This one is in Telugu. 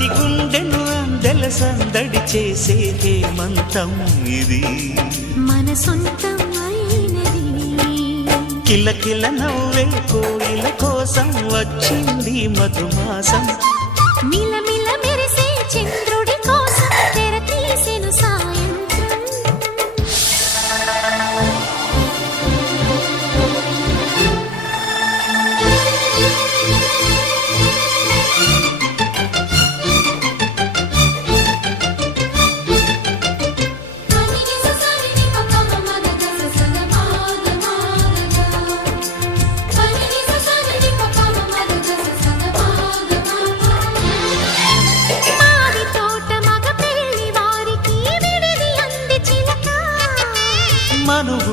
ప్రతి గుండెను అందెల సందడి చేసే హేమంతం ఇది మన సొంతం అయినది కిలకిల నవ్వే కోయిల కోసం వచ్చింది మధుమాసం మిలమిల మెరిసే చంద్రు